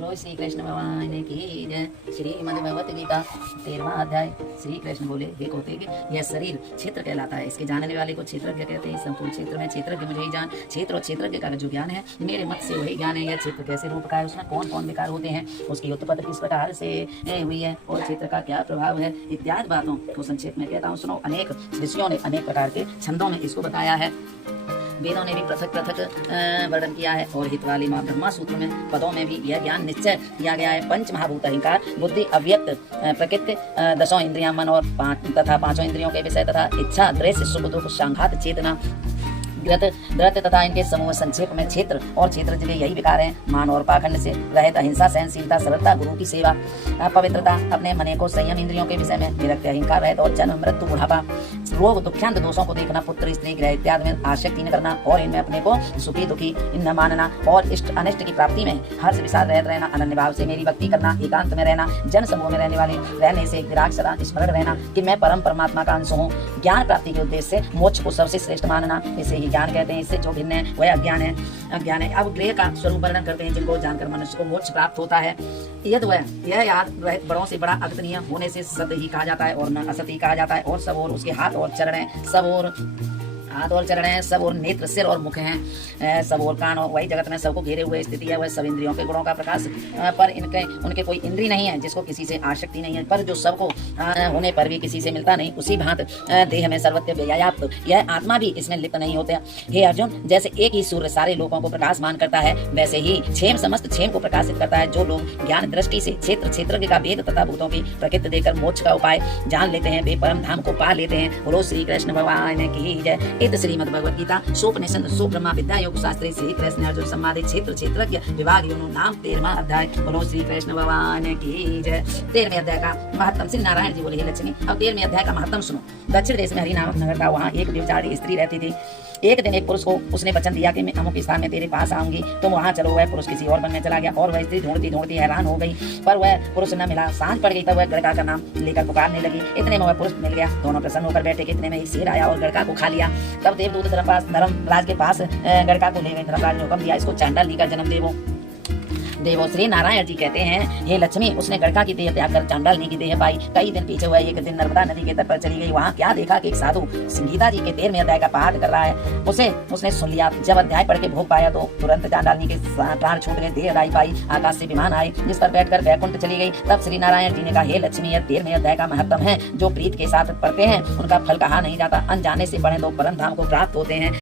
बोलो श्री कृष्ण भगवान की जय। श्रीमद् भगवत गीता 13वां अध्याय। श्री कृष्ण बोले, हे कौते कि यह शरीर क्षेत्र कहलाता है, इसके जानने वाले को क्षेत्रज्ञ कहते हैं। संपूर्ण क्षेत्र में क्षेत्रज्ञ मुझे ही जान। क्षेत्र और क्षेत्रज्ञ का जो ज्ञान है मेरे मत से वही ज्ञान है। यह क्षेत्र कैसे रूप का है, उसमें कौन कौन विकार होते हैं, उसकी उत्पत्ति किस प्रकार से हुई है और क्षेत्र का क्या प्रभाव है, इत्यादि बातों को संक्षेप में कहता हूँ सुनो। अनेक ऋषियों ने अनेक प्रकार के छंदों में इसको बताया है। वेदों ने भी पृथक पृथक वर्णन किया है और हित वाली माँ ब्रह्मा सूत्र में पदों में भी यह ज्ञान निश्चय किया गया है। पंच महाभूत अहंकार, बुद्धि, अव्यक्त प्रकृति, दसों इंद्रियां, मन और पांचों इंद्रियों के विषय तथा इच्छा, दृश्य, सुख दुख, संघात, चेतना, ग्रत तथा इनके समूह संक्षेप में क्षेत्र और क्षेत्र जिले यही विकार हैं। मान और पाखंड से रहित अहिंसा, सहनशीलता, सरलता, गुरु की सेवा, पवित्रता, अपने मन को संयम, इंद्रियों के विषय में विरक्त, अहिंकार रहित और जन्म, मृत्यु, बुढ़ापा, रोग, दुख्यांत दोषों को देखना, पुत्र, स्त्री, ग्रह इत्यादि में आसक्ति न करना और इनमें अपने को सुखी दुखी न मानना और इष्ट अनिष्ट की प्राप्ति में हर्ष विषाद रहित रहना, अनन्य भाव से मेरी भक्ति करना, एकांत में रहना, जन समूह में रहने से विराग सदा स्मरण रहना कि मैं परम परमात्मा का अंश हूँ। ज्ञान प्राप्ति के उद्देश्य से मोक्ष को सबसे श्रेष्ठ मानना, इसे ही ज्ञान कहते हैं। इससे जो भिन्न है वह अज्ञान है। अज्ञान है। अब ग्रह का स्वरूप वर्णन करते हैं, जिनको जानकर मनुष्य को मोक्ष प्राप्त होता है। यद वह यह याद रहित बड़ों से बड़ा अगतनीय होने से सद ही कहा जाता है और न असत ही कहा जाता है। और सब और उसके हाथ और चरण हैं, सब और नेत्र, सिर और मुख हैं, सब और कान और वही जगत में सबको घेरे हुए स्थिति है। वह सब इंद्रियों के गुणों का प्रकाश पर उनके कोई इंद्री नहीं है, जिसको किसी से आसक्ति नहीं है, पर जो सबको होने पर भी किसी से मिलता नहीं, उसी भांत देह में सर्वत्र व्याप्त यह आत्मा भी इसमें लिप्त नहीं होते। हे अर्जुन, जैसे एक ही सूर्य सारे लोगों को प्रकाशमान करता है, वैसे ही क्षेम समस्त क्षेम को प्रकाशित करता है। जो लोग ज्ञान दृष्टि से क्षेत्रज्ञ का भेद तथा भूतों की प्रकृति देकर मोक्ष का उपाय जान लेते हैं, वे परम धाम को पा लेते हैं। बोलो श्री कृष्ण भगवान की जय। इत श्रीमद् भगवत गीता सोपनिषद सो ब्रह्मा विद्या योग शास्त्री श्री कृष्ण अर्जुन संवादे क्षेत्र क्षेत्रज्ञ विभाग योनो नाम 13वां अध्याय। बोलो श्री कृष्ण भगवान की जय। 13वें अध्याय का महत्तम। श्री नारायण जी बोले, हे लक्ष्मी, अब 13वें अध्याय का महत्तम सुनो। दक्षिण देश में हरि नामक नगर था, वहाँ एक व्यभिचारी स्त्री रहती थी। एक दिन एक पुरुष को उसने वचन दिया कि मैं अमुक स्थान में तेरे पास आऊंगी, तुम वहाँ चलो। वह पुरुष किसी और वन में चला गया और वह स्त्री ढूंढती ढूंढती हैरान हो गई, पर वह पुरुष न मिला। सांझ पड़ गई, तब वह गड़का का नाम लेकर पुकारने लगी। इतने में वह पुरुष मिल गया। दोनों प्रसन्न होकर बैठे। इतने में एक शेर आया और गड़का को खा लिया। तब देवदूत धर्मराज के पास गड़का को ले गए। धर्मराज ने हुक्म दिया, इसको चांडाल का जन्म देवो। श्री नारायण जी कहते हैं, हे लक्ष्मी, उसने गड़का की देह त्याग कर चांडालनी की देह पाई। कई दिन पीछे हुआ, एक दिन नर्मदा नदी के तट पर चली गई। वहाँ क्या देखा कि एक साधु गीता जी के 13वें अध्याय का पाठ कर रहा है। उसने सुन लिया। जब अध्याय पढ़ के भोग पाया तो तुरंत चांडालनी के प्राण छूट गए। देह राई पाई, आकाश से विमान आए जिस पर बैठकर वैकुंठ चली गई। तब श्री नारायण जी ने कहा, हे लक्ष्मी, यह 13वें अध्याय का महत्तम है। जो प्रीत के साथ पढ़ते हैं उनका फल कहा नहीं जाता। अनजाने से पढ़े तो परम धाम को प्राप्त होते हैं।